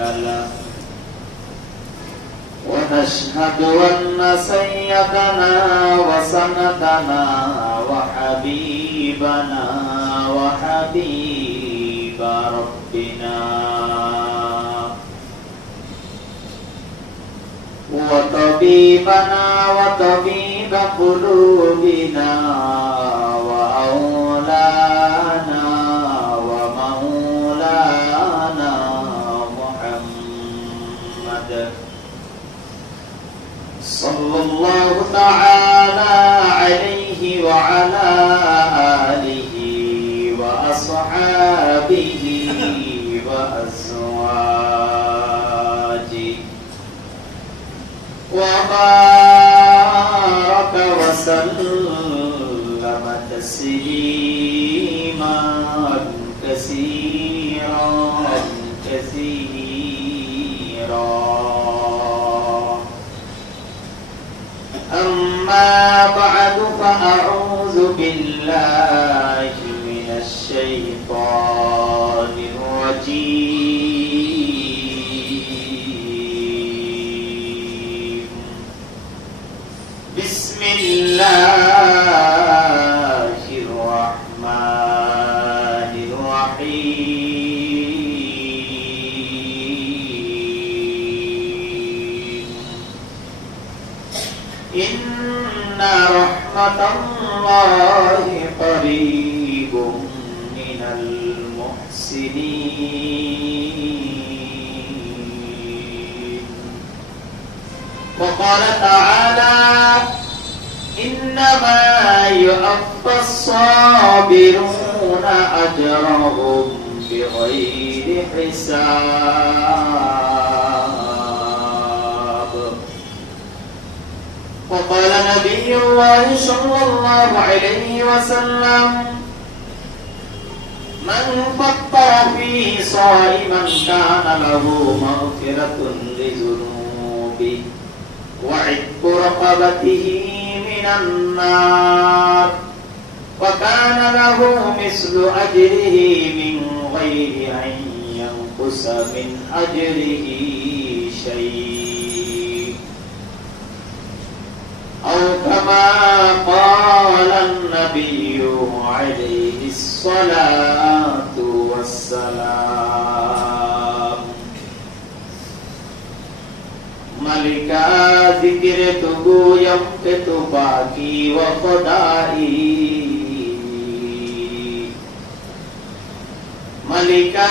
له ونشهد أن سيدنا وسندنا وحبيبنا وحبيب ربنا وطبيبنا وطبيب قلوبنا وأولانا ومولانا محمد صلى الله تعالى عليه وعلى آله وأصحابه وأزواجه وبارك وسلم تسليما كثيرا كثيرا أما بعد فأعوذ بالله من الشيطان الرجيم بسم الله الرحمن الرحيم إن رحمة الله قريب من المحسنين وقال تعالى إنما يوفى الصابرون أجرهم بغير حساب وقال نبي الله صلى الله عليه وسلم من فطر في صائما كان له مغفرة لذنوبه وعتق رقبته من النار وكان له مثل أجره من غير أن ينقص من أجره شيء أو كما قال النبي عليه الصلاة والسلام ملكا ذکر تو گویم کہ تو باقی و خدائی ملکا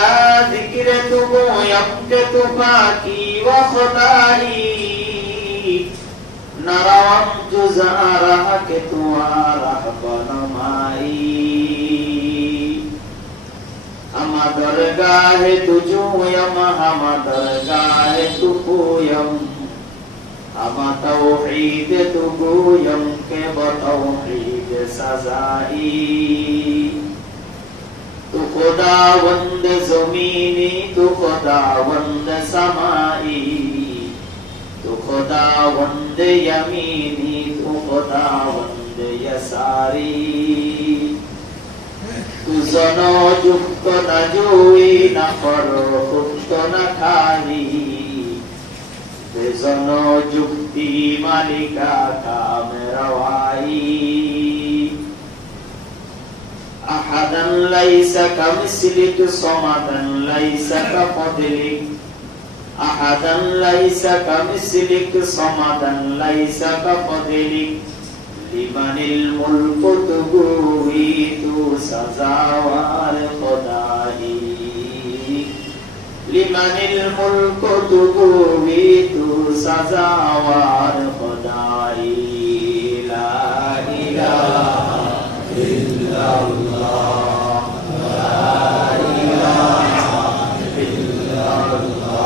ذکر تو گویم کہ تو باقی و خدائی نروم جزارہ کہ تو آرہ بنمائی اما درگاہ تجویم اما درگاہ تکویم اما توحید تگویم کے بتوحید سزائی تو خداوند زمینی تو خداوند سمائی تو خداوند یمینی تو خداوند یساری تو زنو جفت نجوی نفر خفت نکاری زنو جفتی مالکا کام روائی احدا لیس کمثلک صمدا لیس کفضلک احدا لیس کمثلک صمدا لیس کفضلک لمن الملک تگوی تو سزاوار خدایی لمن الملک تگوی تو سزاوار خدایی لا الہ الا اللہ لا الہ الا اللہ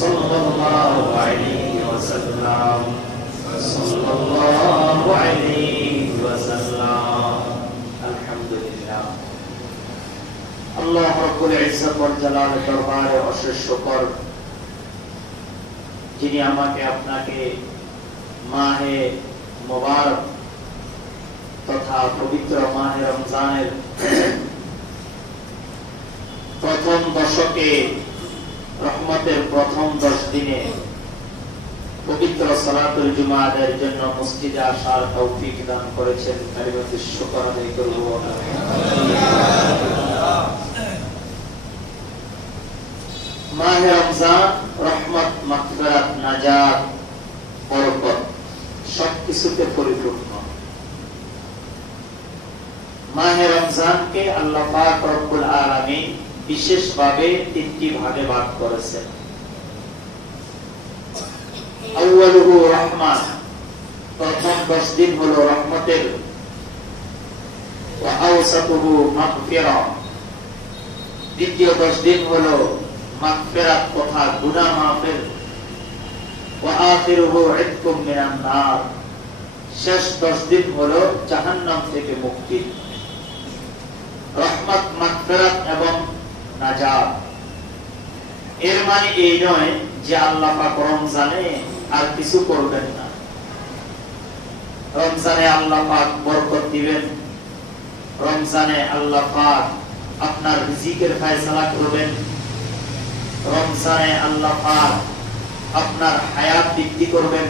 সাল্লাল্লাহু আলাইহি ওয়াসাল্লাম সাল্লাল্লাহু আলাইহি ওয়াসাল্লাম। আলহামদুলিল্লাহ। আল্লাহ রাব্বুল ইজ্জত ওয়াল জালালের দরবারে অশেষ শুকর, যিনি আমাকে আপনাকে মাহে মুবারক তথা পবিত্র মাহে রমজানের প্রথম দশকে, রহমতের প্রথম 10 দিনে পবিত্র সালাতুল জুমা আদায়ের জন্য মসজিদে আসার তৌফিক দান করেছেন। কালিমাতুশ শুকর আদায় করব। মাহে রমজান রহমত, মাগফিরাত, নাজাত, বরকত সবকিছুতে পরিপূর্ণ। মাহে রমজানকে আল্লাহ পাক রব্বুল আলামিন বিশেষভাবে 3টি ভাগে ভাগ করেছেন। আউয়ালুহু রাহমাত, প্রথম 10 দিন হলো রহমতের, ওয়া আওসাতুহু মাগফিরা, দ্বিতীয় 10 দিন হলো মাগফিরাত তথা গুনাহ মাফের, ওয়া আখিরুহু ইতকুম মিনান নার, শেষ 10 দিন হলো জাহান্নাম থেকে মুক্তি। রহমত, মাগফিরাত এবং নাজাত। এর মানে এই নয় যে আল্লাহ পাক রমজানে আর কিছু করবেন না। রমজানে আল্লাহ পাক বরকত দিবেন, রমজানে আল্লাহ পাক আপনার রিজিকের ফয়সালা করবেন, রমজানে আল্লাহ পাক আপনার হায়াত বৃদ্ধি করবেন,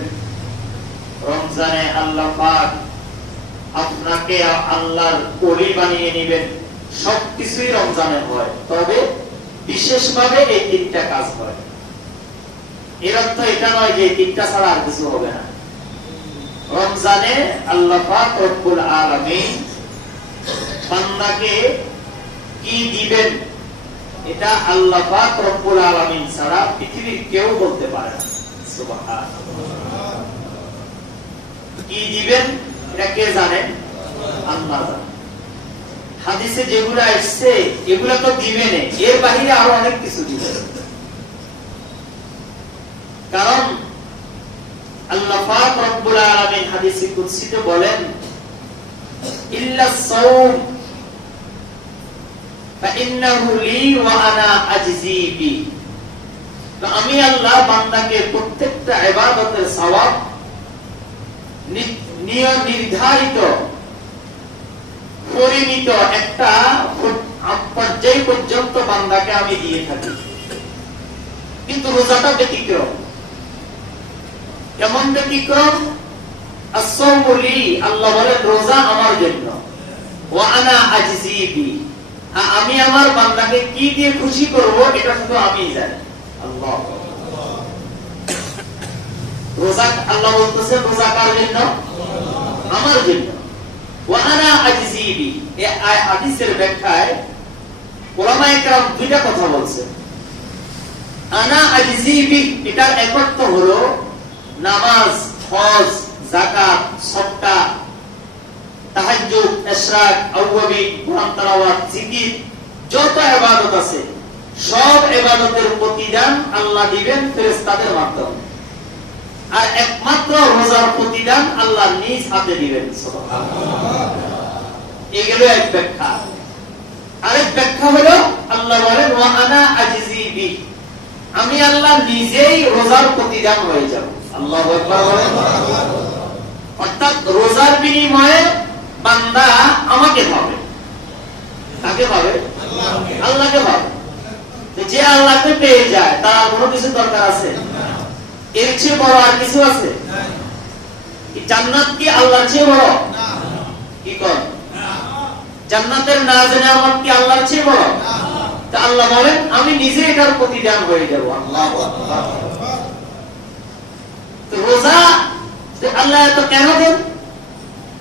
রমজানে আল্লাহ পাক আপনাকে আল্লাহর ওলি বানিয়ে নেবেন। সবকিছুই রমজানে হয়, তবে বিশেষভাবে এই 3টা কাজ হয়। এর অর্থ এটা নয় যে 3টা ছাড়া আর কিছু হবে না। রমজানে আল্লাহ পাক রব্বুল আলামিন বান্দাকে কি দিবেন, এটা আল্লাহ পাক রব্বুল আলামিন ছাড়া পৃথিবীর কেউ বলতে পারে না। সুবহানাল্লাহ। কি দিবেন এটা কে জানেন? আল্লাহ জানেন। হাদিসে যেগুলো আসছে এগুলো তো দিবেন, এর বাইরে আরো অনেক কিছু দিবেন। কারণ আল্লাহ পাক রব্বুল আলামিন হাদিসে কুদসিতে বলেন, ইল্লা সাওম ফাইন্নাহু লি ওয়া আনা আজজি বি। তো আমি আল্লাহ বান্দাকে প্রত্যেকটা ইবাদতের সওয়াব নির্ধারিত পরিমিত একটা পর্যায় পর্যন্ত বান্দাকে আমি দিয়ে থাকি। কিন্তু রোজাটা ব্যতিক্রম। কেমন ব্যতিক্রম? as-sawmu li, আল্লাহ বলেন রোজা আমার জন্য, ওয়া আনা আজজি বি, আমি আমার বান্দাকে কি দিয়ে খুশি করব এটা শুধু আমিই জানি। আল্লাহ রোজা, আল্লাহ বলতেছেন রোজা কার জন্য? আমার জন্য। ওয়া আনা আজজি বি, এই হাদিসের ব্যাখ্যায় উলামায়ে কেরাম দুইটা কথা বলছেন। আনা আজজি বি এটার এক অর্থ হলো নামাজ, হজ, যাকাত, সদকা, তাহাজ্জুদ, ইশরাক, আওয়াবিন, কোরআন তেলাওয়াত, জিকির, যত ইবাদত আছে সব ইবাদতের প্রতিদান আল্লাহ দিবেন ফেরেশতাদের মাধ্যমে। আর একমাত্র রোজার প্রতিদান আল্লাহ নিজ হাতে দিবেন। সুবহানাল্লাহ। এগুলো এক ব্যাখ্যা। আরেক ব্যাখ্যা হলো আল্লাহ বলেন ওয়া আনা আজজি বি, আমি আল্লাহ নিজেই রোজার প্রতিদান হয়ে যাব। আল্লাহু আকবার বলেন। অর্থাৎ রোজার বিনিময়ে বান্দা আমাকে পাবে। কাকে পাবে? আল্লাহকে পাবে। যে আল্লাহকে পেয়ে যায় তার কোনো কিছু দরকার আছে? এর চেয়ে বড় আর কিছু আছে? জান্নাত কি আল্লাহর চেয়ে বড়? কি কোন? জান্নাতের নাযাত কি আল্লাহর চেয়ে বড়? তা আল্লাহ বলেন আমি নিজে এটার প্রতিদান হয়ে যাব। আল্লাহু আকবার। তো রোজা আল্লাহ এত কেন দেন?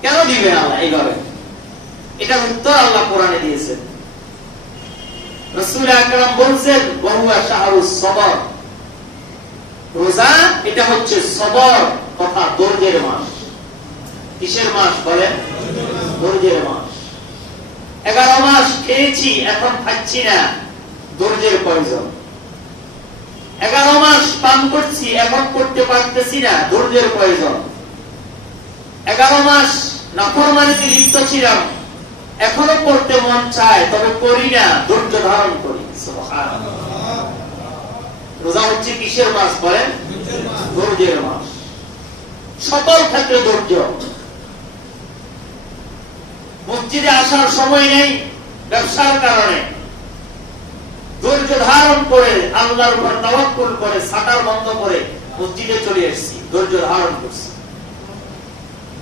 কেন দিবেন আল্লাহ এইভাবে? এটার উত্তর আল্লাহ কোরআনে দিয়েছেন। রাসূল আকরাম বলেছেন ওয়া হুয়া শাহরুস সবর, রোজা এটা হচ্ছে সবর তথা ধৈর্যের মাস। কিসের মাস বলেন? ধৈর্যের মাস। 11 মাস খেয়েছি এখন খাচ্ছি না, ধৈর্যের প্রয়োজন। 11 মাস পান করছি, এখন করতে পারতেছি না, ধৈর্যের প্রয়োজন। 11 মাস নাফরমানিতে লিপ্ত ছিলাম, এখনো করতে মন চায়, তবে করি না, ধৈর্য ধারণ করি। সুবহানাল্লাহ। রোজা হচ্ছে কিসের মাস বলেন? ধৈর্যের মাস। সকল ক্ষেত্রে ধৈর্য। মসজিদে আসার সময় নেই ব্যবসার কারণে, ধৈর্য ধারণ করে আল্লাহর উপর তাওয়াক্কুল করে সাটার বন্ধ করে মসজিদে চলে এসেছি, ধৈর্য ধারণ করছি।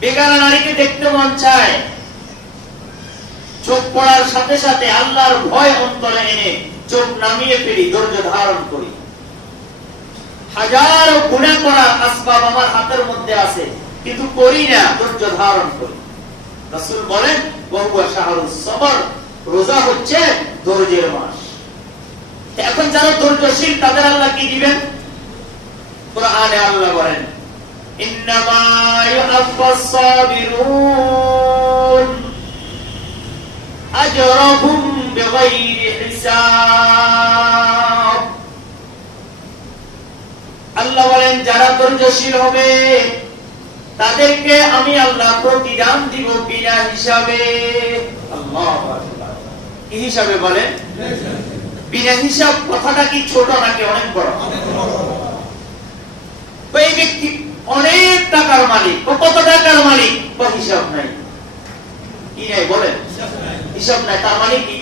বেগানা নারীকে দেখতে মন চায়, চোখ পড়ার সাথে সাথে আল্লাহর ভয় অন্তরে এনে চোখ নামিয়ে ফেলি, ধৈর্য ধারণ করি। হাজারো গুনাহ করার আসবাব আমার হাতের মধ্যে আছে, কিন্তু করি না, ধৈর্য ধারণ করি। রাসূল বলেন ওয়া শাহরুস সবর, রোজা হচ্ছে ধৈর্যের মাস। এখন যারা ধৈর্যশীল তাদের আল্লাহ কি দিবেন? কোরআনে আল্লাহ বলেন ইন্নামা ইউআফাস সাবিরুন আজরাহুম বিগাইরি হিসাব। আল্লাহ বলেন যারা ধৈর্যশীল হবে তাদেরকে আমি আল্লাহ প্রতিদান দিব বিনা হিসাবে। আল্লাহু আকবার। কি হিসাবে বলেন? বিনা হিসাব। কথাটা কি ছোট নাকি অনেক বড়? এই ব্যক্তি অনেক টাকার মালিক, কত টাকার মালিক, হিসাব নাই। কি নাই বলেন? হিসাব নাই। তার মানে কি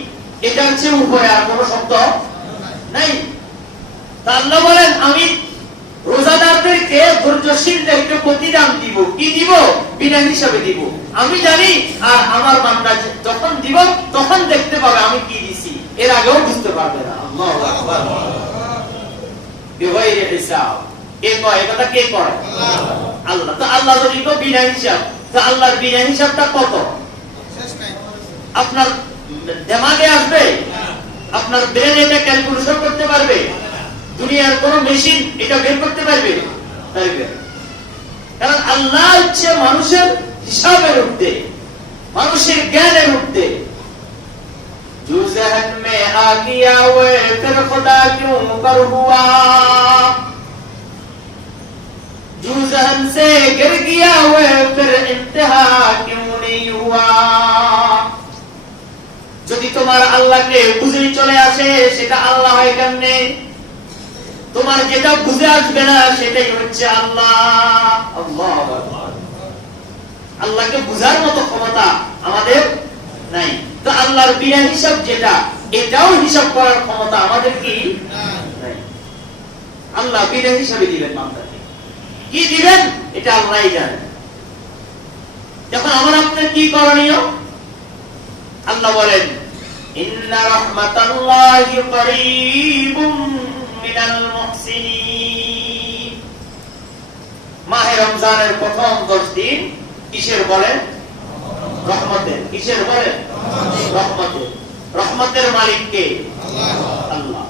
এটার চেয়ে উপরে আর কোন শব্দ নাই। আল্লাহ বলেন আমি রোজাদারদেরকে ধৈর্যশীলদেরকে প্রতিদান দিব। কি দিব? বিনা হিসাবে দিব। আমি জানি, আর আমার বান্দা যখন দিব তখন দেখতে পাবে আমি কি দিছি, এর আগেও বুঝতে পারবে না। আল্লাহু আকবার। বিগাইরি হিসাব। কে কয়? এটা কে কয়? আল্লাহ। তো আল্লাহ যদি তো বিনা হিসাব, তো আল্লাহর বিনা হিসাবটা কত? শেষ নাই। আপনার দিমাগে আসবে? আপনার ব্রেন এটা ক্যালকুলেশন করতে পারবে? দুনিয়ার কোন মেশিন এটা বের করতে পারবে? পারবে। কারণ আল্লাহ হচ্ছে মানুষের হিসাবের ঊর্ধ্বে, মানুষের জ্ঞানের ঊর্ধ্বে। जो जहन में आ गया वो फिर खुदा क्यों कर हुआ, जो जहन से गिर गया वो फिर इंतहा क्यों नहीं हुआ। যদি তোমার আল্লাহকে বুঝে চলে আসে সেটা আল্লাহ হয় কেমনে? তোমার যেটা বুঝে আসবে না সেটাই হচ্ছে আল্লাহ। আল্লাহু আকবার। আল্লাহকে বুঝার মতো ক্ষমতা আমাদের নাই। তো আল্লাহর বিনা হিসাব যেটা, এটাও হিসাব করার ক্ষমতা আমাদের কি নাই। আল্লাহ বিনা হিসাবে দিবেন বান্দাকে। কি দিবেন এটা আল্লাহই জানেন। যখন আমার আপনার কি করণীয়? আল্লাহ বলেন ইন্না রাহমাতাল্লাহি করিবুম মিনাল মুহসিনিন। মাহে রমজানের প্রথম 10 দিন কিসের বলেন? রহমতের। কিসের বলেন? রহমতের। রহমতের মালিক কে? আল্লাহ।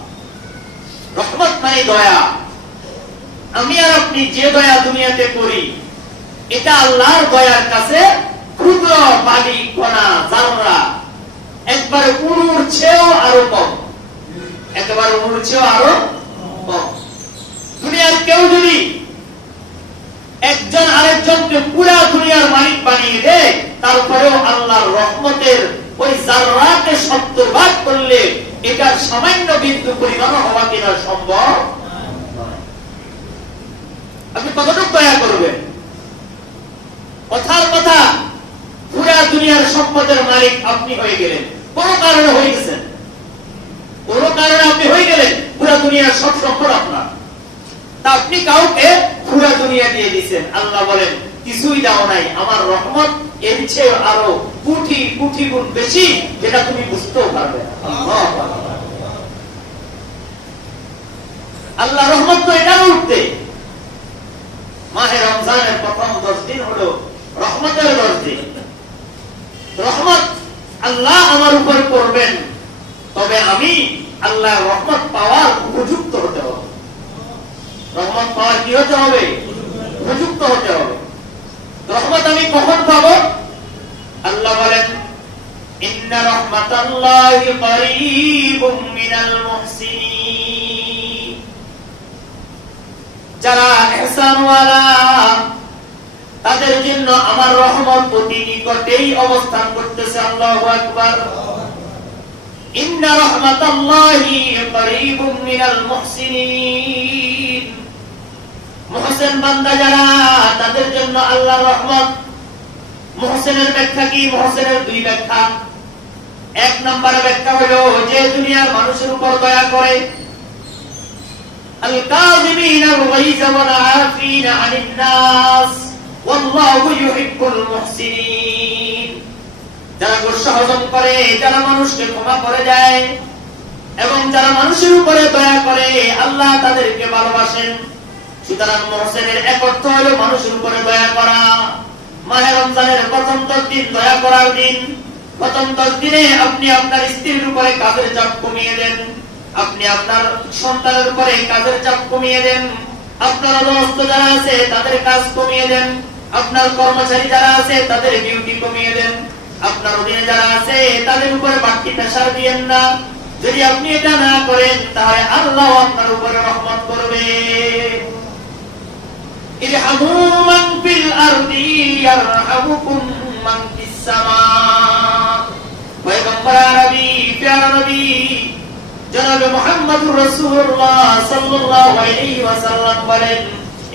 রহমত মানে দয়া। আমি আর আপনি যে দয়া দুনিয়াতে করি এটা আল্লাহর দয়ার কাছে ক্ষুদ্র বালি কণা জাররা, একবারে উড়ুর চেয়েও আরো কম, একবারে উড়ুর চেয়েও আরো কম। দুনিয়ার কেউ যদি একজন আরেকজনকে পুরা দুনিয়ার মালিক বানিয়ে দেয়, তারপরেও আল্লাহর রহমতের ওই জাররাকে 70 ভাগ করলে এটার সামান্য বিন্দু পরিমাণ হওয়া কিনা সম্ভব নয়। আপনি কতটুকু দয়া করবেন? কথার কথা পুরা দুনিয়ার সম্পদের মালিক আপনি হয়ে গেলেন, কোন কারণে হয়ে গেছেন, কোন কারণে আপনি হয়ে গেলেন, পুরা দুনিয়ার সব সম্পদ আপনার। তা আপনি কাউকে পুরা দুনিয়া দিয়ে দিয়েছেন। আল্লাহ বলেন কিছুই দাও নাই, আমার রহমত এর চেয়ে আরো কোটি কোটি গুণ বেশি, যেটা তুমি বুঝতেও পারবে না। আল্লাহ রহমত তো এটার উঠতে। মাহে রমজানের প্রথম 10 দিন হলো রহমতের 10 দিন। রহমত আল্লাহ আমার উপর করবেন, তবে আমি আল্লাহর রহমত পাওয়ার উপযুক্ত হতে হবে। রহমত পাওয়ার কি হতে হবে? উপযুক্ত হতে হবে। রহমত আমি কখন পাবো? আল্লাহ বলেন ইন্না রাহমাতাল্লাহি করিবুম মিনাল মুহসিনিন। যারা ইহসানওয়ালা তাদের জন্য আমার রহমত অতি নিকটেই অবস্থান করতেছে। আল্লাহু আকবার। ইন্না রাহমাতাল্লাহি করিবুম মিনাল মুহসিনিন। মুহসিন বান্দা যারা তাদের জন্য আল্লাহর রহমত। মুহসিনের ব্যাখ্যা কি? মুহসিনের দুই ব্যাখ্যা। এক নম্বর ব্যাখ্যা হলো যে দুনিয়ার মানুষের উপর দয়া করে। আল কাযিমিনাল গায়যা ওয়াল আফিনা আনিন নাস ওয়াল্লাহু ইউহিব্বুল মুহসিনিন। যারা গোসা হজম করে, যারা মানুষকে ক্ষমা করে যায় এবং যারা মানুষের উপরে দয়া করে, আল্লাহ তাদেরকে ভালোবাসেন। সুতরাং মুহসিনের এক অর্থ হলো মানুষের উপরে দয়া করা। মাহে রমজানের প্রথম 10 দিন দয়া করার দিন। প্রথম 10 দিনে আপনি আপনার স্ত্রীর উপরে কাজের চাপ কমিয়ে দেন, আপনি আপনার সন্তানের উপরে কাজের চাপ কমিয়ে দেন, আপনার অধীনস্থ যারা আছে তাদের কাজ কমিয়ে দেন, আপনার কর্মচারী যারা আছে তাদের ডিউটি কমিয়ে দেন, আপনার অধীনে যারা আছে তাদের উপরে বাড়তি প্রেসার দিয়েন না। যদি আপনি এটা না করেন তাহলে আল্লাহ আপনার উপরে রহমত করবে। ইরহামু মান ফিল আরদি ইয়ারহামুকুম মান ফিস সামা। পয়গম্বর আরবি, প্যারা নবী জনাবে মুহাম্মদুর রাসূলুল্লাহ সাল্লাল্লাহু আলাইহি ওয়াসাল্লাম বলেন,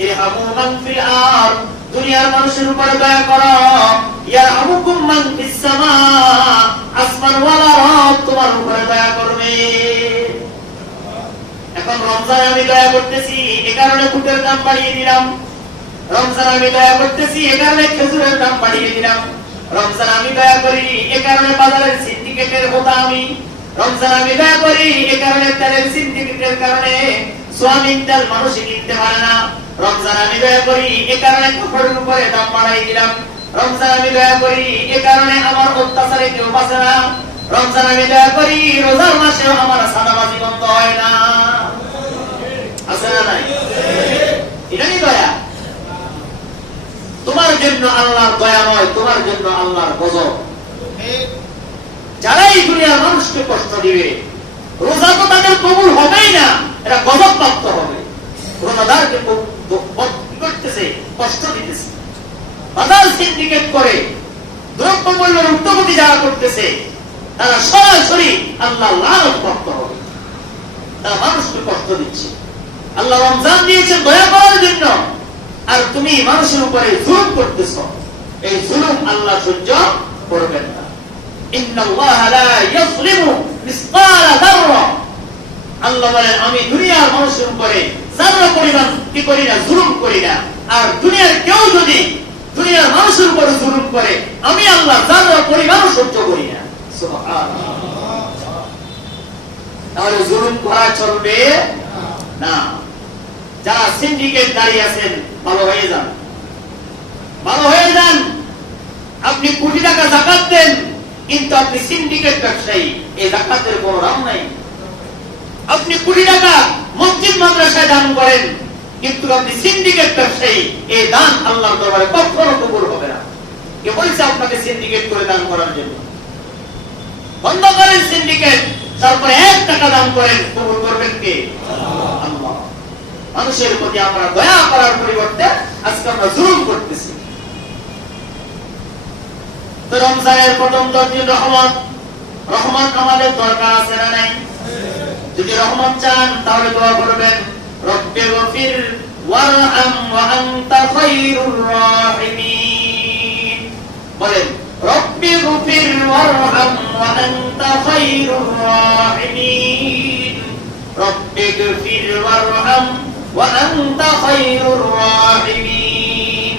ইরহামু মান ফিল আরদ, দুনিয়ার মানুষের উপর দয়া করো। ইয়ারহামুকুম মান ফিস সামা, আসমান ওয়ালা রব তোমার উপরে দয়া করবে। এখন রমজানে আমি দয়া করতেছি, এই কারণে ফুটের দাম বাড়িয়ে দিলাম। রমজান আমি দয়া করতেছি, এই কারণে খেজুরের দাম বাড়িয়ে দিলাম। রমজান আমি দয়া করি, এই কারণে বাজারের সিন্ডিকেটের হোতা আমি। রমজান আমি দয়া করি, এই কারণে তেলের সিন্ডিকেটের কারণে সোয়াবিন তেল মানুষ কিনতে পারে না। রমজান আমি দয়া করি, এই কারণে কাপড়ের উপরে দাম বাড়াই দিলাম। রমজান আমি দয়া করি, এই কারণে আমার অত্যাচারে কেউ বাঁচে না। রমজান আমি দয়া করি, রোজার মাসেও আমার সাদাবাজি বন্ধ হয় না। আছে না নাই? এটাই দয়া। তোমার জন্য আল্লাহর দয়া নয়, তোমার জন্য আল্লাহর গজব। যারা এই দুনিয়ার মানুষকে কষ্ট দিবে, রোজা তো তাদের কবুল হবেই না, এটা গজব প্রাপ্ত হবে। রোজাদারকে করতেছে, কষ্ট দিতেছে। বাজার সিন্ডিকেট করে দ্রব্য মূল্যের ঊর্ধ্বগতি যারা করতেছে, তারা সরাসরি আল্লাহ লানত প্রাপ্ত হবে। তারা মানুষকে কষ্ট দিচ্ছে। আল্লাহ রমজান দিয়েছেন দয়া করার জন্য, আর তুমি মানুষের উপরে জুলুম করতেছ। এই জুলুম আল্লাহ সহ্য করবেন না। ইন্নাল্লাহা লা ইয়াজলিমু মিসকালা যাররা। আল্লাহ বলেন, আমি দুনিয়ার মানুষের উপরে যারা পরিমাণ কি করি না, জুলুম করি না। আর দুনিয়ার কেউ যদি দুনিয়ার মানুষের উপরে জুলুম করে, আমি আল্লাহ যারা পরিমাণও সহ্য করি না। সুবহানাল্লাহ। তাহলে জুলুম করা চলবে না। যারা সিন্ডিকেট দাঁড়িয়ে আছেন, ভালো হয়ে যান, ভালো হয়ে যান। আপনি কোটি টাকা যাকাত দেন, কিন্তু আপনি সিন্ডিকেট ব্যবসায়ী, এই যাকাতের কোনো দাম নাই। আপনি কোটি টাকা মসজিদ মাদ্রাসায় দান করেন, কিন্তু আপনি সিন্ডিকেট ব্যবসায়ী, এই দান আল্লাহর দরবারে কখনো কবুল হবে না। কে বলছে আপনাকে সিন্ডিকেট করে দান করার জন্য? বন্ধ করেন সিন্ডিকেট, তারপরে 1 টাকা দান করেন, কবুল করবেন কে? আল্লাহ। মানুষের প্রতি আমরা দয়া করার পরিবর্তে আজকে আমরা জুলুম করতেছি। তো রমজানের প্রথম 10 দিন রহমত, রহমত আমাদের দরকার আছে না নাই? যদি রহমত চান তাহলে দোয়া করবেন, রব্বি গফির ওয়ারহাম ওয়া আনতা খায়রুর রাহিমিন। বলেন, রব্বি গফির ওয়ারহাম ওয়া আনতা খায়রুর রাহিমিন। রব্বি গফির ওয়ারহাম ওয়া আনতা খায়রুর রাহিমিন।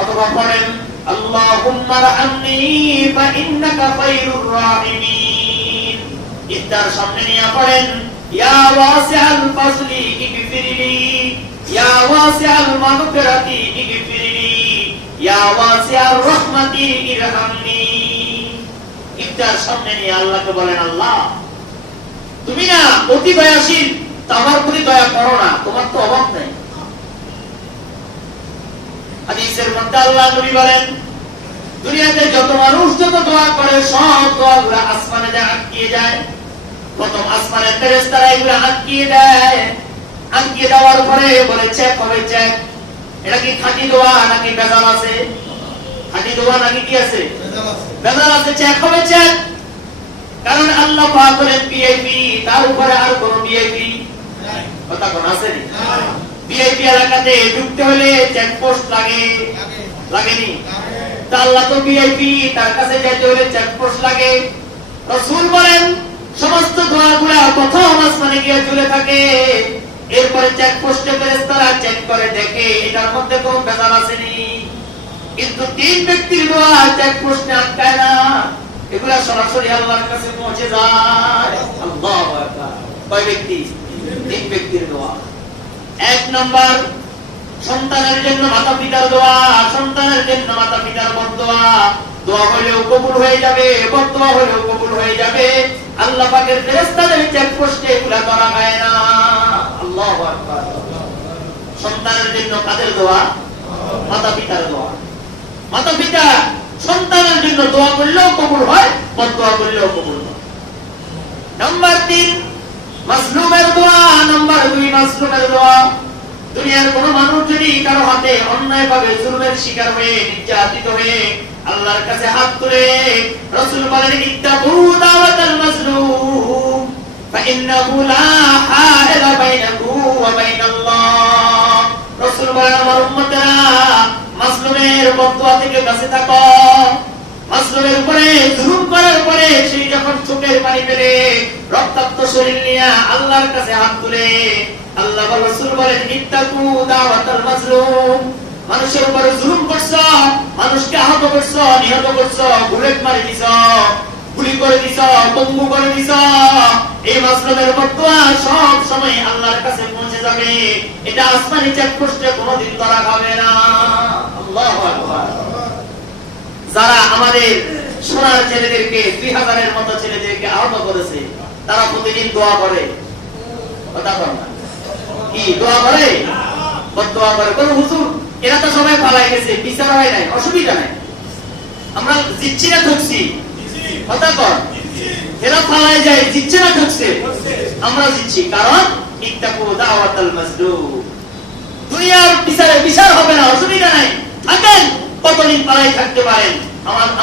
অথবা পড়েন, আল্লাহুম্মা রহমনি ফা ইন্নাকা খায়রুর রাহিমিন। ইফতার সামনে নিয়ে পড়েন, ইয়া ওয়াসিআল ফাজলি ইগফিরলি, ইয়া ওয়াসিআল মাগফিরাতি ইগফিরলি, ইয়া ওয়াসিআর রাহমাতি ইরহামনি। ইফতার সামনে নিয়ে আল্লাহকে বলেন, আল্লাহ তুমি না অতি দয়াশীল, আমার প্রতি দয়া করো না, তোমার তো অভাব নাই। হাদিসের মধ্যে আল্লাহ নবী বলেন, দুনিয়াতে যত মানুষ যত দোয়া করে, সব দোয়াগুলো আসমানে যায় আটকিয়ে যায়। প্রথম আসমানের ফেরেশতারা এগুলো আটকিয়ে দেয়, আনকে দেওয়ার পরে বলে চেক হবে চেক। এটা কি খাঁটি দোয়া নাকি ভেজাল আছে? খাঁটি দোয়া নাকি কি আছে? ভেজাল আছে। চেক হবে চেক। কারণ আল্লাহ পাক বলেন ভিআইপি, তার উপরে আর কোন ভিআইপি কথা কোন আছে? ভিআইপি এলাকাতে ঢুকতে হলে চেকপোস্ট লাগেনি? তা আল্লাহ তো ভিআইপি, তার কাছে যেতে হলে চেকপোস্ট লাগে। রাসূল বলেন সমস্ত দোয়াগুলো প্রথম আসমানে গিয়ে ঝুলে থাকে, এরপরে চেকপোস্টে ফেরেশতারা চেক করে দেখে এটার মধ্যে কোন ভেজাল আসেনি। কিন্তু তিন ব্যক্তির দোয়া চেকপোস্টে আটকায় না, এগুলা সরাসরি আল্লাহর কাছে পৌঁছে যায়। আল্লাহু আকবার। কয় ব্যক্তি? তিন ব্যক্তির দোয়া। এক নাম্বার সন্তানের জন্য মাতা পিতার দোয়া, সন্তানের জন্য মাতা পিতার বদদোয়া। দোয়া হলেও কবুল হয়ে যাবে, বদদোয়া হলেও কবুল হয়ে যাবে। আল্লাহ পাকের ফেরেশতাদের চেকপোস্টে এগুলা করা হয় না। আল্লাহু আকবার। সন্তানের জন্য কাদের দোয়া? মাতা পিতার দোয়া। মাতা পিতা সন্তানের জন্য দোয়া করলেও কবুল হয়, বদদোয়া করলেও কবুল হয়। নাম্বার 3 মাজলুমের দোয়া। নাম্বার 2 মাজলুমের দোয়া। দুনিয়ার কোন মানুষ যদি কারো হাতে অন্যায়ভাবে জুলুমের শিকার হয়ে নির্যাতিত হয়ে আল্লাহর কাছে হাত তুলে, রাসূল বলেন ইত্তাকু দাওয়াতাল মাজলুম ফাইন্নাহু লা হাইলা বাইনাহু ওয়া বাইনাল্লাহ। রাসূল বলেন আমার উম্মতেরা মাজলুমের বদদোয়া থেকে বাঁচে থাকো। মাজলুমের উপরে জুলুম করার পরে সেই যখন চোখের পানি ফেলে রক্তাক্ত শরীর নিয়ে আল্লাহর কাছে হাত তুলে, আল্লাহ ওয়া রাসূল বলেন ইত্তাকু দাওয়াতাল মাজলুম। মানুষের উপরে জুলুম করছো, মানুষকে আহত করছো, নিহত করছো, বুলেট মারি দিছো, গুলি করে দিছো, বম্বু করে দিছো, এই মাজলুমের বদদোয়া সব সময় আল্লাহর কাছে পৌঁছে যাবে। এটা আসমানি চেকপোস্টে কোনোদিন ধরা খাবে না। আল্লাহু আকবার। যারা আমাদের সোনার ছেলেদেরকে 2000-এর মতো ছেলেদেরকে আহত করেছে, তারা প্রতিদিন দোয়া করে। কথা বল না, কি দোয়া করে? বদদোয়া করে। কোন হুজুর এরা তো সবাই পালাই গেছে, বিচার হয় নাই, অসুবিধা নাই। আমরা জিতছি না ঠকছি? কথা কর। এরা পালাই যায়, জিতছে না ঠকছে? আমরা জিতছি। কারণ ইত্তাকু দাওয়াতাল মাজলুম। দুনিয়ার বিচারে বিচার হবে না, অসুবিধা নাই, থাকেন কতদিন পালাই থাকতে পারেন।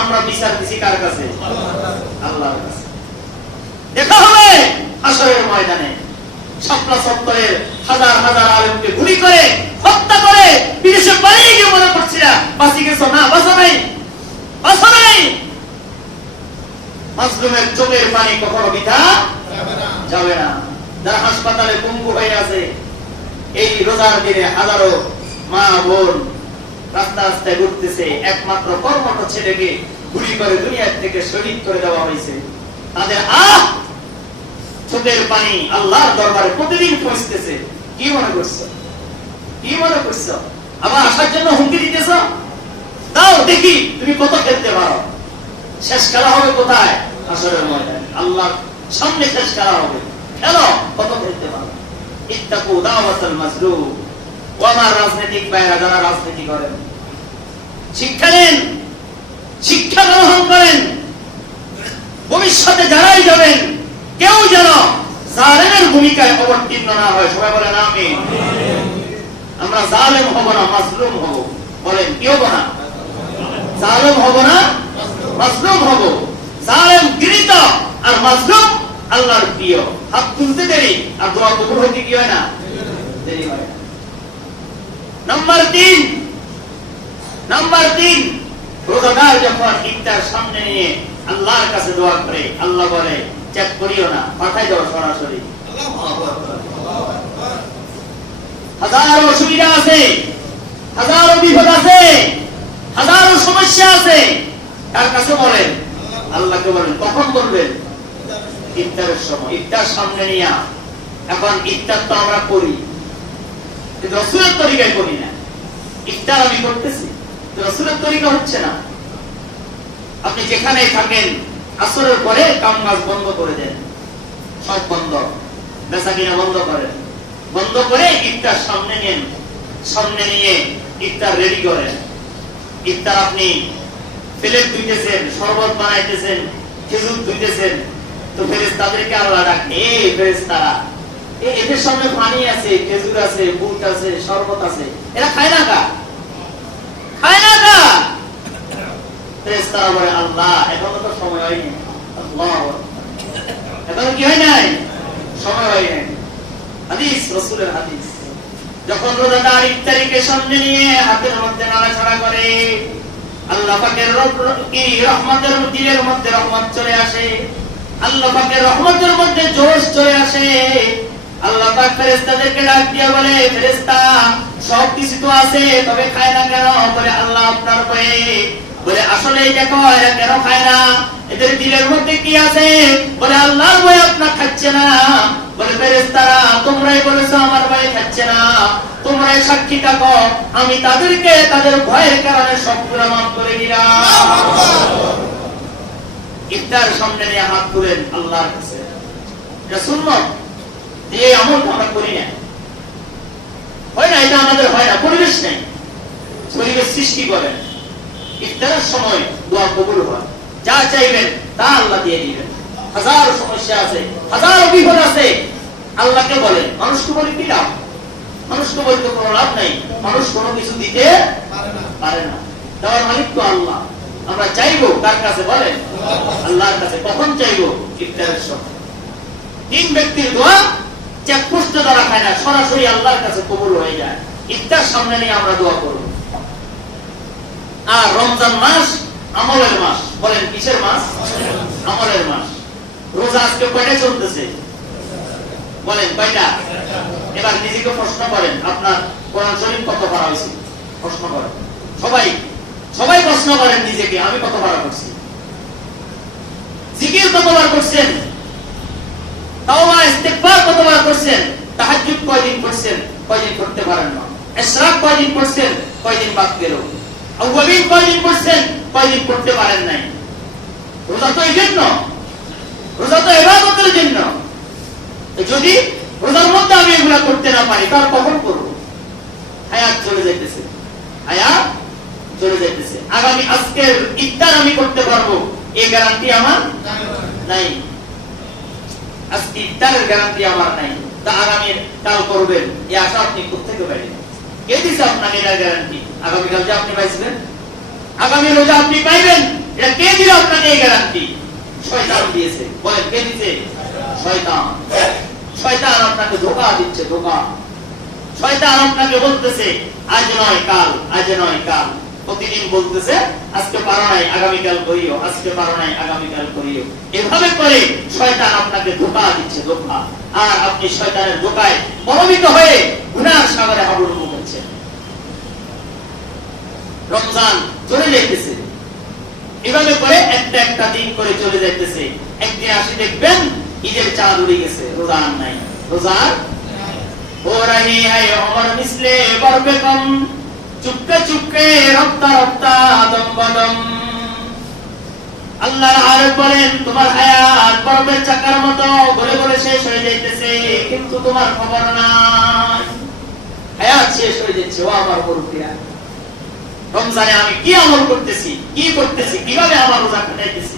আমরা বিচার দিছি কার কাছে? আল্লাহর কাছে। দেখা হবে হাসরের ময়দানে। শাপলা চত্বরের হাজার হাজার আলেমকে গুলি করে হত্যা করে বিদেশে পালিয়ে গিয়ে মনে করছিলা বাঁচি গেছো। না, বাঁচো নাই, বাঁচো নাই। মাজলুমের চোখের পানি কখনো বৃথা যাবে না। যারা হাসপাতালে পঙ্গু হয়ে আছে, এই রোজার দিনে হাজারো মা বোন রাস্তা রাস্তায় ঘুরতেছে, একমাত্র কর্মঠ ছেলেকে গুলি করে দুনিয়ার থেকে শহীদ করে দেওয়া হয়েছে। তাদের চোখের পানি আল্লাহর দরবারে প্রতিদিন পৌঁছতেছে। কি মনে করছো? কি মনে করছো? আবার আসার জন্য হুমকি দিতেছ? দাও দেখি তুমি কত খেলতে পারো। শেষ খেলা হবে কোথায়? হাসরের ময়দানে, আল্লাহর সামনে শেষ খেলা হবে। খেলো, কত খেলতে পারো। ইত্তাকু দাওয়াতাল মাজলুম। ও আমার রাজনৈতিক ভাইরা, যারা রাজনীতি করেন, শিক্ষা নেন, শিক্ষা গ্রহণ করেন। ভবিষ্যতে যারাই যাবেন, কেউ যেন জালেমের ভূমিকায় অবতীর্ণ না হয়। সবাই বলেন আমিন। আমরা জালেম হব না, মাজলুম হব। বলেন কি হব না? জালেম হব না, মাজলুম হব। জালেম ঘৃণিত আর মাজলুম আল্লাহর প্রিয়। হাত তুলতে দেরি আর দোয়া কবুল হইতে কি হয় না? দেরি হয় না। নাম্বার 3 রোজাদার যখন ইফতার সামনে নিয়ে আল্লাহর কাছে দোয়া করে, আল্লাহ বলে চেক করিও না, পাঠাই দাও সরাসরি। হাজারো অসুবিধা আছে, হাজারো বিপদ আছে, হাজারো সমস্যা আছে, তার কাছে বলেন, আল্লাহকে বলেন। কখন বলবেন? ইফতারের সময়। ইফতার সামনে নিয়ে। এখন ইফতার তো আমরা করি, কিন্তু রাসূলের তরিকায় করি না। ইফতার আমি করতেছি, রাসূলের তরিকা হচ্ছে না। আপনি যেখানে থাকেন আসরের পরে কামকাজ বন্ধ করে দেন, সব বন্ধ, বেচাকিনা বন্ধ করেন, বন্ধ করে ইফতার সামনে নেন, সামনে নিয়ে ইফতার রেডি করেন। ইফতার আপনি প্লেট ধুইতেছেন, শরবত বানাইতেছেন, খেজুর ধুইতেছেন, তো ফেরেশতাদেরকে আল্লাহ ডাকে, এই ফেরেশতারা এদের সামনে পানি আছে, খেজুর আছে, বুট আছে, শরবত আছে, এরা খায় না কা? খায় না কা? ফেরেশতারা বলে আল্লাহ এখনো তো সময় হয়নি। আল্লাহ এখনো কি হয় নাই? সময় হয় নাই। হাদিস, রাসূলের হাদিস। যখন রোজাদার ইফতারিকে সামনে নিয়ে হাতের মধ্যে নাড়াচাড়া করে, আল্লাহ পাকের রহমতের দিলের মধ্যে রহমত চলে আসে, আল্লাহ পাকের রহমতের মধ্যে জোশ চলে আসে। আল্লাহ পাক ফেরেশতাদেরকে ডাক দিয়ে বলে, ফেরেশতা সব কিছু তো আছে, তবে খায় না কেন? বলে আল্লাহ আপনার ভয়ে। বলে আসলে দেখো এরা কেন খায় না, এদের দিলের মধ্যে কি আছে? বলে আল্লাহর ভয়ে আপনার খাচ্ছে না। বলে ফেরেশতারা তোমরাই বলেছো আমার ভয়ে খাচ্ছে না, তোমরাই সাক্ষী থাকো, আমি তাদেরকে তাদের ভয়ের কারণে সব গুনাহ মাফ করে দিলাম। ইফতার সামনে নিয়ে হাত তুলেন আল্লাহর কাছে, এটা সুন্নাত। এই আমল আমরা করি না, হয় না, এটা আমাদের হয় না, পরিবেশ নেই। পরিবেশ সৃষ্টি করেন, ইফতারের সময় দোয়া কবুল হয়, যা চাইবেন তা আল্লাহ দিয়ে দিবেন। হাজার সমস্যা আছে, হাজার বিপদ আছে, আল্লাহকে বলেন। মানুষকে বলে কি লাভ? মানুষকে বলতে কোনো লাভ নাই, মানুষ কোনো কিছু দিতে পারে না, দেওয়ার মালিক তো আল্লাহ। আমরা চাইবো কার কাছে? বলেন আল্লাহর কাছে। কখন চাইবো? ইফতারের সময়। তিন ব্যক্তির দোয়া চেকপোস্ট দ্বারা খায় না, সরাসরি আল্লাহর কাছে কবুল হয়ে যায়। ইফতার সামনে নিয়ে আমরা দোয়া করব। আর রমজান মাস আমলের মাস। বলেন কিসের মাস? আমলের মাস। রোজা আজকে কয়টা চলতেছে? বলেন কয়টা? এবার নিজেকে প্রশ্ন করেন, আপনার কোরআন শরীফ কত পারা হয়েছে? প্রশ্ন করেন সবাই, সবাই প্রশ্ন করেন নিজেকে, আমি কত পারা করছি? জিকির কতবার করছেন? তাওবা ইস্তিগফার কতবার করছেন? তাহাজ্জুদ কয়দিন করছেন? কয়দিন করতে পারেন না? ইশরাক কয়দিন করছেন? কয়দিন বাদ গেল? আউয়াবিন কয়দিন করছেন? কয়দিন করতে পারেন নাই? রোজা তো এই জন্য, রোজা তো ইবাদতের জন্য। যদি রোজার মধ্যে আমি এগুলা করতে না পারি, তার কখন করব? হায়াত চলে যাইতেছে, হায়াত চলে যাইতেছে। আগামী আজকের ইফতার আমি করতে পারবো এই গ্যারান্টি আমার নাই। আজকে ইফতারের গ্যারান্টি আমার নাই, তা আগামী কাল করবেন এই আশা আপনি কোথেকে পাইলেন? কে দিছে আপনাকে এটার গ্যারান্টি? আগামীকাল যে আপনি পাইছিলেন, আগামী রোজা আপনি পাইবেন, এটা কে দিল আপনাকে এই গ্যারান্টি? শয়তান দিয়েছে। বলেন কে দিয়েছে? শয়তান। শয়তান আপনাকে ধোঁকা দিচ্ছে, ধোঁকা। শয়তান আপনাকে বলতেছে আজ নয় কাল, আজ নয় কাল। প্রতিদিন বলতেছে আজকে পারো নাই আগামীকাল করিও, আজকে পারো নাই আগামীকাল করিও। এভাবে করে শয়তান আপনাকে ধোঁকা দিচ্ছে, ধোঁকা। আর আপনি শয়তানের ধোঁকায় প্রভাবিত হয়ে গুনার সাগরে হাবুডুবু করছেন। রমজান চলে যাইতেছে, এভাবে করে একটা একটা দিন করে চলে যাইতেছে। একদিন আসি দেখবেন ঈদের চাঁদ উড়ে গেছে, রোজা আর নাই। রোজা हो रही है उम्र मिसले बर्बे कम, चुपके चुपके रफ्ता रफ्ता दम बदम। আল্লাহর আরেক বলেন তোমার হায়াত বরফের চাকার মতো গলে গলে শেষ হয়ে যাইতেছে, কিন্তু তোমার খবর নাই। হায়াত শেষ হয়ে যাচ্ছে। ও আমার বন্ধুরা, রমজানে আমি কি আমল করতেছি, কি করতেছি, কিভাবে আমার রোজা কাটাইতেছি,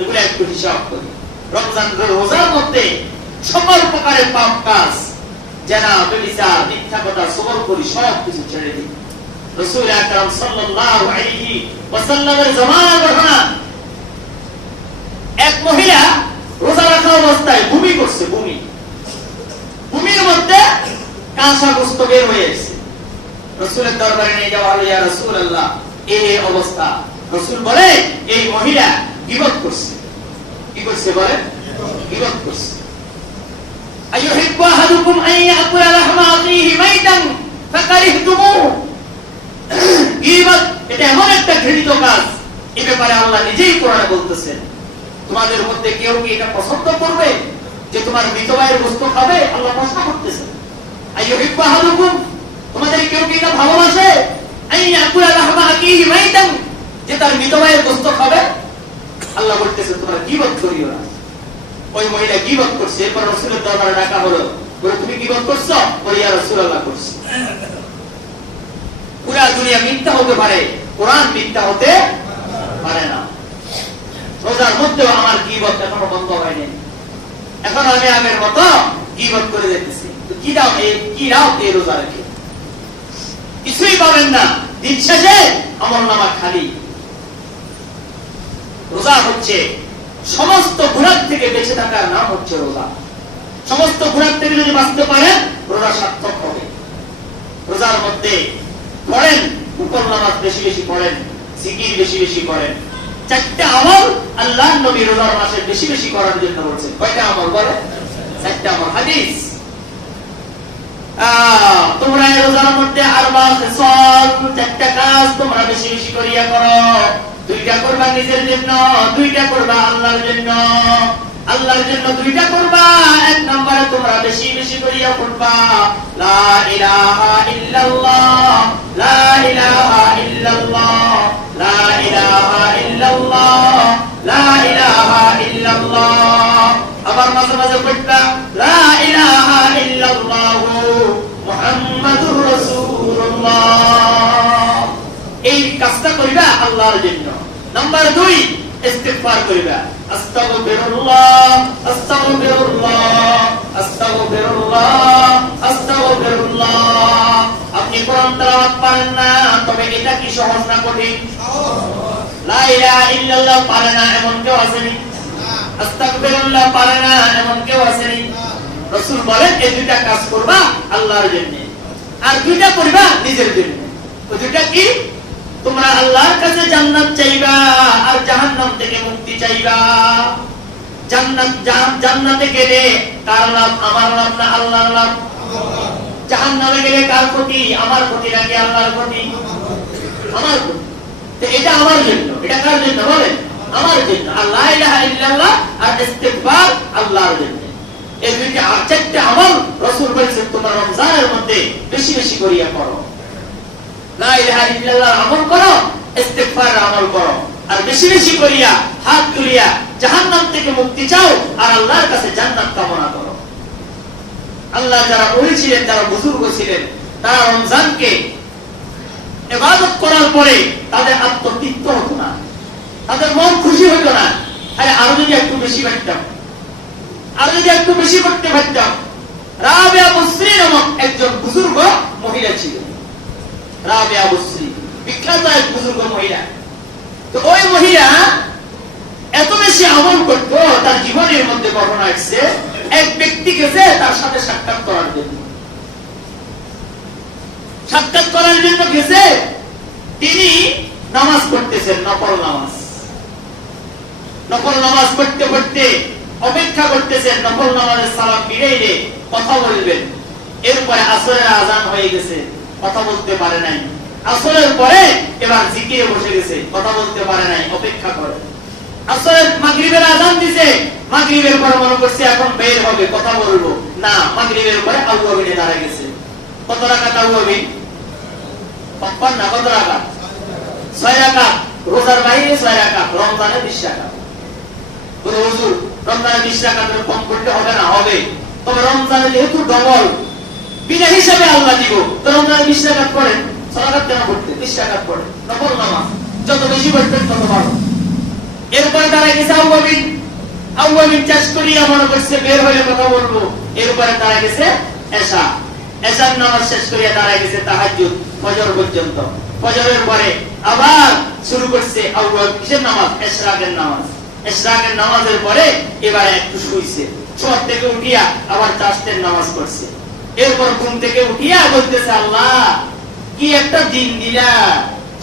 এগুলো একটু হিসাব করি। রমজান রোজার মধ্যে সকল প্রকারের পাপ কাজ, জানা, ব্যভিচার, মিথ্যা কথা, সবর করি, সব কিছু ছেড়ে দিই। রাসূল আকরাম সাল্লাল্লাহু আলাইহি ওয়াসাল্লামের জামানার ঘটনা। এক মহিলা রোজা রাখা অবস্থায় বমি করছে, বমি। বমির মধ্যে কাঁচা গোশত বের হয়ে এসেছে। রাসূলের দরবারে নিয়ে যাওয়া হলো, ইয়া রাসূলুল্লাহ এই অবস্থা। রাসূল বলে এই মহিলা গীবত করছে। কি করছে বলেন? গীবত করছে। আইয়ুহিব্বু আহাদুকুম আন ইয়াকুলা লাহমা আখিহি মাইতান ফাকারিহতুমুহু। গীবত এটা এমন একটা ঘৃণিত কাজ, এই ব্যাপারে আল্লাহ নিজেই কোরআনে বলতেছেন, তোমাদের মধ্যে কেউ কি এটা পছন্দ করবে যে তোমার মৃত ভাইয়ের গোশত খাবে? আল্লাহ প্রশ্ন করতেছেন। আইয়ুহিব্বু আহাদুকুম, তোমাদের কেউ কি এটা ভালোবাসে আন ইয়াকুলা লাহমা আখিহি মাইতান, যে তার মৃত ভাইয়ের গোশত খাবে? আল্লাহ বলতেছেন তোমরা গীবত করিও না। ওই মহিলা গীবত করছে। এরপর রাসূলের দরবারে ডাকা হলো, বলে তুমি গীবত করছো? বলে ইয়া রাসূলুল্লাহ করছি। পুরা দুনিয়া মিথ্যা হতে পারে, কোরআন মিথ্যা হতে পারে না। রোজার মধ্যেও আমার গীবত এখনো বন্ধ হয়নি, এখন আমি আগের মতো গীবত করে যেতেছি। কি দাও কি দাও এই রোজা রেখে? কিছুই পাবেন না। দিন শেষে আমলনামা খালি। রোজা হচ্ছে সমস্ত গুনাহ থেকে বেঁচে থাকার নাম হচ্ছে রোজা। সমস্ত গুনাহ থেকে যদি বাঁচতে পারেন রোজা সার্থক হবে। রোজার মধ্যে পড়েন, নফল নামাজ বেশি বেশি পড়েন, জিকির বেশি বেশি করেন। চারটা আমল আল্লাহর নবী রোজার মাসে বেশি বেশি করার জন্য বলেছেন। কয়টা আমল বলে? চারটা আমল। হাদিস তোমরা রোজার মধ্যে আরবা খিসাল, চারটা কাজ তোমরা বেশি বেশি করিয়া করো। দুইটা করবা নিজের জন্য, দুইটা করবা আল্লাহর জন্য। আল্লাহর জন্য দুইটা করবা, এক নম্বরে তোমরা বেশি বেশি করিয়া পড়বা লা ইলাহা ইল্লাল্লাহ, লা ইলাহা ইল্লাল্লাহ, লা ইলাহা ইল্লাল্লাহ, লা ইলাহা ইল্লাল্লাহ। আবার মাঝে মাঝে পড়বা লা ইলাহা ইল্লাল্লাহ মুহাম্মাদুর রাসূলুল্লাহ। এই কাজটা করিবা আল্লাহর জন্য। নাম্বার 2, ইস্তিগফার করিবা। আস্তাগফিরুল্লাহ, আস্তাগফিরুল্লাহ, আস্তাগফিরুল্লাহ, আস্তাগফিরুল্লাহ। আপনি কোরআন তেলাওয়াত পারেন না, তবে এটা কি সহজ না কঠিন? লা ইলাহা ইল্লাল্লাহ পারে না এমন কেউ আছেনি? আস্তাগফিরুল্লাহ পারে না এমন কেউ আছেনি? রাসূল বলেন এই দুইটা কাজ করবা আল্লাহর জন্য, আর দুইটা করবা নিজের জন্য। ওই দুইটা কি? তোমরা আল্লাহর কাছে জান্নাত চাইবা আর জাহান্নাম থেকে মুক্তি চাইবা। জান্নাতে গেলে কার লাভ? আমার লাভ না আল্লাহর লাভ? জাহান্নামে গেলে কার ক্ষতি? আমার ক্ষতি নাকি আল্লাহর ক্ষতি? আমার ক্ষতি। তো এটা আমার জন্য। এটা কার জন্য বলেন? আমার জন্য। আর লা ইলাহা ইল্লাল্লাহ আর ইস্তিগফার আল্লাহর জন্য। এই দুইটা চারটি আমল রাসূল বলেছেন তোমরা রমজানের মধ্যে বেশি বেশি করিয়া করো। লা ইলাহা ইল্লাল্লাহ আমল করো, ইস্তিগফার আমল করো, আর বেশি বেশি করিয়া হাত তুলিয়া জাহান্নাম থেকে মুক্তি চাও আর আল্লাহর কাছে জান্নাত কামনা করো। আল্লাহ যারা ওলি ছিলেন, যারা বুজুর্গ ছিলেন, তারা রমজানকে ইবাদত করার পরে তাদের আত্মতৃপ্ত হতো না, তাদের মন খুশি হতো না। আরে আরো যদি একটু বেশি পারতাম, আরো যদি একটু বেশি করতে পারতাম। রাবিয়া বুসরি নামক একজন বুজুর্গ মহিলা ছিলেন। রাবিয়া বুসরি বিখ্যাত এক বুজুর্গ মহিলা। তো ওই মহিলা এত বেশি আমল করতো, তার জীবনের মধ্যে ঘটনা আসছে। এক ব্যক্তি গেছে তার সাথে সাক্ষাৎ করার জন্য। সাক্ষাৎ করার জন্য গেছে, তিনি নামাজ পড়তেছেন, নফল নামাজ। নফল নামাজ পড়তে পড়তে অপেক্ষা করতেছেন নফল নামাজের সালাম ফিরাইলে কথা বলবেন। এরপরে আসরের আজান হয়ে গেছে, কথা বলতে পারে নাই। আসরের পরে এবার জিকিরে বসে গেছে, কথা বলতে পারে নাই, অপেক্ষা করে। আসরের মাগরিবের আজান দিছে, মাগরিবের পরে মনে করছে এখন বের হবে, কথা বলবো না। মাগরিবের পরে আউয়াবিনে দাঁড়ায় গেছে। কত রাকাত আউয়াবিন? ৫৫ না, কত রাকাত? ৬ রাকাত। রোজার বাইরে ৬ রাকাত, রমজানে ২০ রাকাত। বলে হুজুর রমজানে ২০ রাকাতের কম করতে হবে না? হবে। তবে রমজানে যেহেতু ডবল বিনা হিসাবে আল্লাহ দিব, তো রমজানে ২০ রাকাত পড়েন। ৬ রাকাত কেন পড়তে? ২০ রাকাত পড়েন, নফল নামাজ। যত বেশি পড়বেন তত ভালো। এরপরে দাঁড়ায় গেছে আউয়াবিন। আউয়াবিন চাষ করিয়া মনে করছে বের হলে কথা বলবো। এরপরে দাঁড়ায় গেছে এশা। এশার নামাজ শেষ করিয়া দাঁড়ায় গেছে তাহাজ্জুদ, ফজর পর্যন্ত। ফজরের পরে আবার শুরু করছে আউয়াবিন কিসের নামাজ? ইশরাকের নামাজ। ইশরাকের নামাজের পরে এবারে একটু শুইছে। শোয়ার থেকে উঠিয়া আবার চাষের নামাজ পড়ছে। এরপর ঘুম থেকে উঠিয়া বলতেছে আল্লাহ কি একটা দিন দিলা,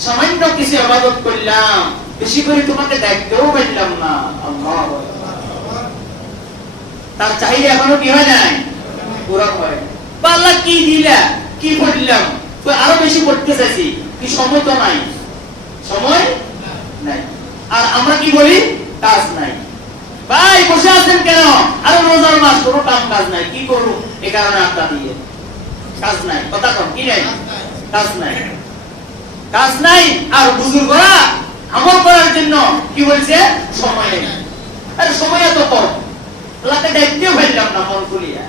সামান্য কিছু ইবাদত করলাম, বেশি করে তোমাকে দেখতেও পারলাম না। আল্লাহ তার চাহিদা এখনো কি হয় নাই? পূরণ হয়। আল্লাহ কি দিলা, কি পড়লাম, আরো বেশি পড়তে চাইছি, কি সময় তো নাই, সময় নাই। আর আমরা কি বলি? কাজ নাই। ভাই বসে আছেন কেন? আরো রোজার মাস, কোনো কাম কাজ নাই, কি করবো? এ কারণে আড্ডা দিয়ে কাজ নাই। কথা কম কি নাই? কাজ নাই, কাজ নাই। আর বুজুর্গরা আমল করার জন্য কি বলছে? সময় নেই। আরে সময় এত কম, আল্লাহকে দেখতেও পারলাম না মন খুলিয়া।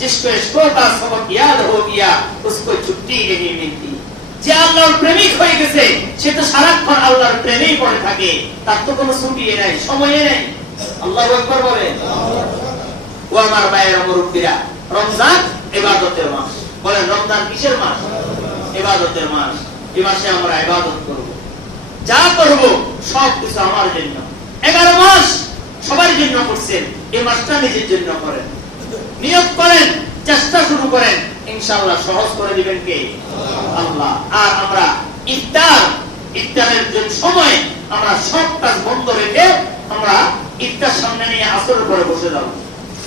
जिसको इसको का सबक याद हो गया उसको छुट्टी नहीं मिलती। যে আল্লাহর প্রেমিক হয়ে গেছে সে তো সারাক্ষণ আল্লাহর প্রেমেই পড়ে থাকে, তার তো কোনো ছুটি নাই, সময় নাই। আল্লাহু আকবার বলে। ও আমার ভাইয়েরা মুরব্বিরা, রমজান ইবাদতের মাস। বলেন রমজান কিসের মাস? ইবাদতের মাস। এই মাসে আমরা ইবাদত করব, যা করব সব কিছু আমার জন্য। 11 মাস সবার জন্য করছেন, এই মাসটা নিজের জন্য করেন, নিয়ত করেন, চেষ্টা শুরু করেন, ইনশাআল্লাহ সহজ করে দিবেন কে? আল্লাহ। আর আমরা ইফতারের জন্য সময় আমরা সব কাজ বন্ধ রেখে আমরা ইফতার সামনে নিয়ে আসরের পরে বসে যাব।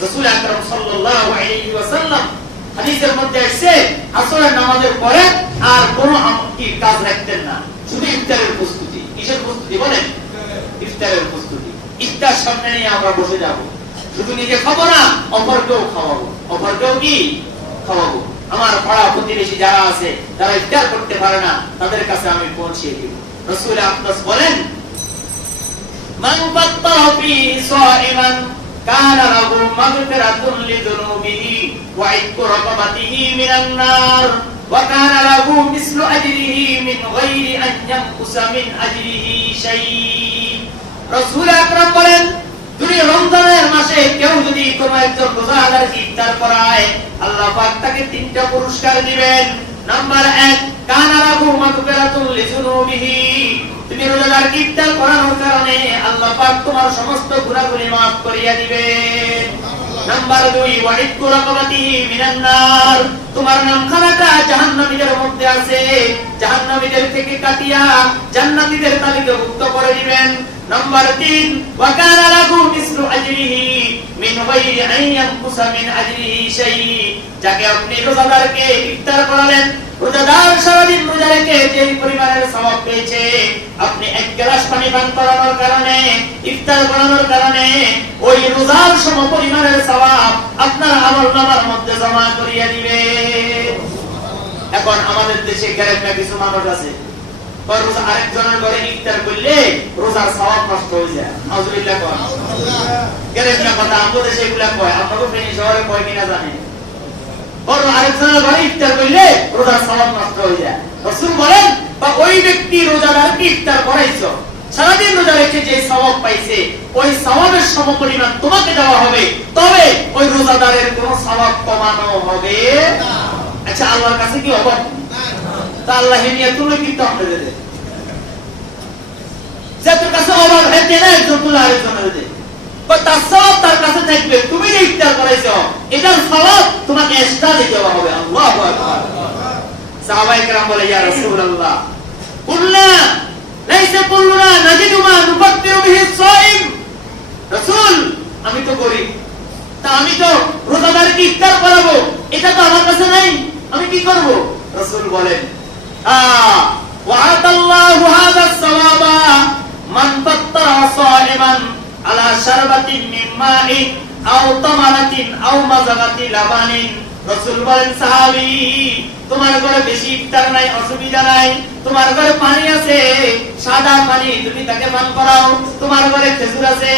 রাসূল আকরাম সাল্লাল্লাহু আলাইহি ওয়াসাল্লাম হাদিসের মধ্যে আছে আসরের নামাজের পরে আর কোনো কাজ রাখতেন না, শুধু ইফতারের প্রস্তুতি। কিসের প্রস্তুতি বলেন? ইফতারের প্রস্তুতি। ইফতার সামনে নিয়ে আমরা বসে যাব, শুধু নিজে খাবো না, অপরকেও খাওয়াবো। অপরকেও কি খাওয়াবো? আমার পাড়া প্রতিবেশী যারা আছে, যারা ইফতার করতে পারে না, তাদের কাছে আমি পৌঁছে দিব। রাসূল আকরাম বলেন, মান ফাত্তারা ফি সাইমান কানা লাহু মাগফিরাতুন লিযুনুবিহি ওয়া ইতকু রাকাবাতিহি মিনান নার ওয়া কানা লাহু মিসলু আজরিহি মিন গায়রি আন ইয়ানকুসা মিন আজরিহি শাই। রাসূল আকরাম বলেন, যদি রমজানের মাসে কেউ যদি কোনো একজন রোজাদারকে ইফতার করায়, আল্লাহ পাক তাকে 3টা পুরস্কার দিবেন। নাম্বার 1, কানা লাহু মাগফিরাতুন লিযুনুবিহি, তুমি রোজাদারকে ইফতার করানোর কারণে আল্লাহ পাক তোমার সমস্ত গুনাহগুলি maaf করিয়া দিবেন। নাম্বার 2, ওয়া ইতকু রাকাবাতিহি মিনান নার, তোমার নামখানাটা জাহান্নামীদের মধ্যে আছে, জাহান্নামীদের থেকে কাটিয়া জান্নাতীদের তালিকাভুক্ত করে দিবেন। নাম্বার 3, ওয়া কানা লাহু মিসলু আজরিহি মিন গায়রি আন ইয়ানকুসা মিন আজরিহি শাই, যাকে আপনি রোজাদারকে ইফতার করালেন, রোজাদার সারাদিন রোজা রেখে যে পরিমাণের সওয়াব পেয়েছে, আপনি 1 গ্লাস পানি পান করানোর কারণে, ইফতার করানোর কারণে ওই রোজার সমপরিমাণের সওয়াব আপনার আমলনামার মধ্যে জমা করিয়ে দিবে। এখন আমাদের দেশে গ্যারেন্টি কিছু মানুষ আছে, রোজা আরেকজনের ঘরে ইফতার করলে রোজার সওয়াব নষ্ট হয়ে যায়। আউযুবিল্লাহ কয় গ্যারেন্টি কথা আমাদের দেশে এগুলা কয়, আপনাদের ফেনী শহরে কয় কিনা জানেন? আরেকজনের ঘরে ইফতার করলে রোজার সওয়াব নষ্ট হয়ে যায়। রাসূল বলেন, বা ওই ব্যক্তি রোজাদারকে ইফতার করাইছো, সারাদিন রোজা রেখে যে সওয়াব পাইছে, ওই সওয়াবের সমপরিমাণ তোমাকে দেওয়া হবে, তবে ওই রোজাদারের কোনো সওয়াব কমানো হবে না। আচ্ছা, আল্লাহর কাছে কি অভাব? তা আল্লাহ নিয়ে তুলে কিন্তু আপনাদের দেয়, যাদের কাছে অভাব হইতে না একজন তুলে আরেকজনের দেয়, তার সওয়াব তার কাছে থাকবে। তুমি যে ইফতার করাইছো, এটার সওয়াব তোমাকে এক্সট্রা দিতে হবে। আল্লাহু আকবার। সাহাবায়ে কেরাম বলে, ইয়া রাসূলুল্লাহ, কুলনা লাইসা কুল্লুনা নাজিদু মা নুফাত্তিরু বিহি সাইম। রাসূল, আমি তো গরীব, তা আমি তো রোজাদারকে ইফতার করাবো, এটা তো আমার কাছে নাই, আমি কি করব? রাসূল বলেন, ওয়া'আদাল্লাহু হাযাস সাওয়াবা মান ফাত্তারা সাইমান আলা শারবাতিন মিন মাইন আও তামারাতিন আও মাযাগাতি লাবানিন। রাসূল বলেন, সাহাবী, তোমার ঘরে বেশি ইফতার নাই, অসুবিধা নাই, তোমার ঘরে পানি আছে, সাদা পানি, তুমি তাকে পান করাও। তোমার ঘরে খেজুর আছে,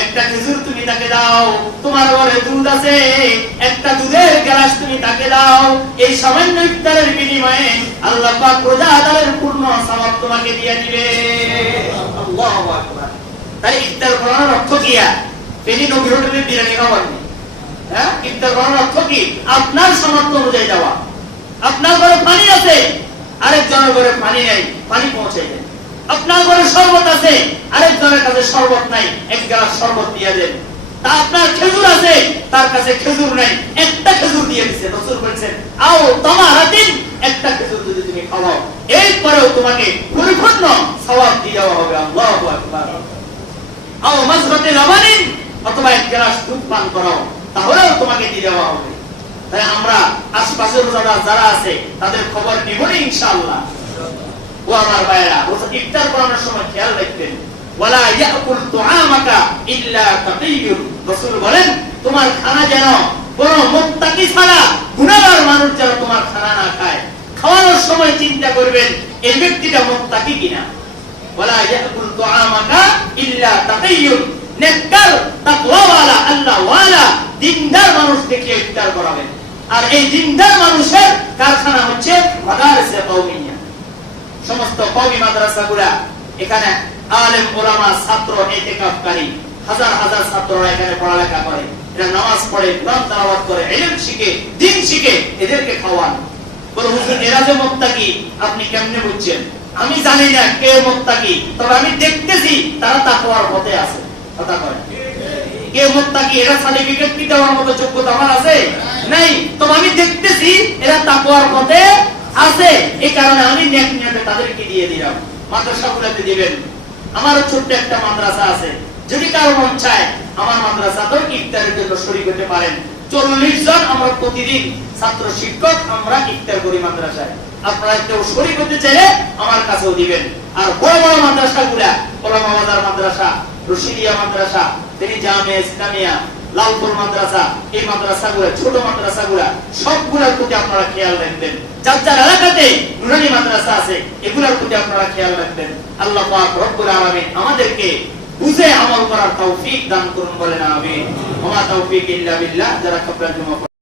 একটা খেজুর তুমি তাকে দাও। তোমার ঘরে দুধ আছে, একটা দুধের গ্লাস তুমি তাকে দাও। এই সামান্য ইফতারের বিনিময়ে আল্লাহ পাক রোজাদারের পূর্ণ সওয়াব তোমাকে দিয়ে দিবে। আল্লাহু আকবার। তাই ইফতার করার অর্থ কি? ফেনী নবীর হোটেলে বিরিয়ানি খাওয়া নেই। হ্যাঁ, ইফতার করার অর্থ কি? আপনার সামর্থ্য অনুযায়ী দেওয়া। আপনার ঘরে পানি আছে, আরেকজনের ঘরে পানি নেই, পানি পৌঁছে দেন। আপনার ঘরে শরবত আছে, আরেকজনের কাছে শরবত নাই, 1 গ্লাস শরবত দিয়ে দেন। তা আপনার খেজুর আছে, তার কাছে খেজুর নাই, একটা খেজুর দিয়ে দিয়েছেন। রাসূল বলেন, আও তামারাতিন, একটা খেজুর যদি তুমি খাওয়াও, এরপরেও তোমাকে পরিপূর্ণ সওয়াব দিয়ে দেওয়া হবে। আল্লাহু আকবার। আও মাযগাতি লাবানিন, অথবা 1 গ্লাস দুধ পান করাও, তাহলেও তোমাকে দিয়ে দেওয়া হবে। তাই আমরা আশপাশের রোজাদার যারা আছে তাদের খবর নিবই ইনশাআল্লাহ। ও আমার ভাইরা, রোজা ইফতার করানোর সময় খেয়াল রাখবেন, ওয়ালা ইয়াকুল তুআমাকা ইল্লা তাকিয়ুন। রাসূল বলেন, তোমার খানা যেন কোন মুত্তাকি ছাড়া গুনাহগার মানুষ যেন তোমার খানা না খায়। খাওয়ানোর সময় চিন্তা করবেন এই ব্যক্তিটা মুত্তাকি কিনা। ওয়ালা ইয়াকুল তুআমাকা ইল্লা তাকিয়ুন, নেককার, তাকওয়াওয়ালা, আল্লাহওয়ালা, দিনদার মানুষ দেখে ইফতার করাবেন। আর এই দিনদার মানুষের কারখানা হচ্ছে মাদ্রাসা কওমিয়া। সমস্ত কওমি মাদ্রাসাগুলা, এখানে আলেম ওলামা ছাত্র ইতিকাফকারী হাজার হাজার ছাত্ররা এখানে পড়ালেখা করে। এরা নামাজ পড়ে, কোরআন তেলাওয়াত করে, ইলম শিখে, দ্বীন শিখে, এদেরকে খাওয়ান। বলে হুজুর এরা যে মুত্তাকি আপনি কেমনে বুঝছেন? আমি জানি না কে মুত্তাকি, তবে আমি দেখতেছি তারা তাকওয়ার পথে আছে। কথা কয় কে মুত্তাকি এরা সার্টিফিকেট কি দেওয়ার মতো যোগ্যতা আমার আছে? নাই। তবে আমি দেখতেছি এরা তাকওয়ার পথে আছে, এই কারণে আমি নেক নিয়তে তাদেরকে দিয়ে দিলাম। মাদ্রাসাগুলোতে দিবেন। আমার ছোট্ট একটা মাদ্রাসা আছে, যদি কারো মন চায় আমার মাদ্রাসাতেও ইফতারের জন্য শরীক হতে পারেন। 40 জন আমরা প্রতিদিন ছাত্র শিক্ষক আমরা ইফতার করি মাদ্রাসায়। আপনারা কেউ শরীক হতে চাইলে আমার কাছেও দিবেন। আর বড় বড় মাদ্রাসাগুলা, ওলামা বাজার মাদ্রাসা, রশিদিয়া মাদ্রাসা, তিনি জামিয়া ইসলামিয়া, লালপুর মাদ্রাসা, এই মাদ্রাসাগুলো ছোট মাদ্রাসাগুলা সবগুলোর প্রতি আপনারা খেয়াল রাখবেন। যার যার এলাকাতে নুরানি মাদ্রাসা আছে এগুলোর প্রতি আপনারা খেয়াল রাখবেন। আল্লাহ পাক রব্বুল আলামিন আমাদেরকে বুঝে আমল করার তৌফিক দান করুন, বলেন আমিন। ওয়া মা তৌফিক ইল্লা বিল্লাহ। যারা কবলা জুমা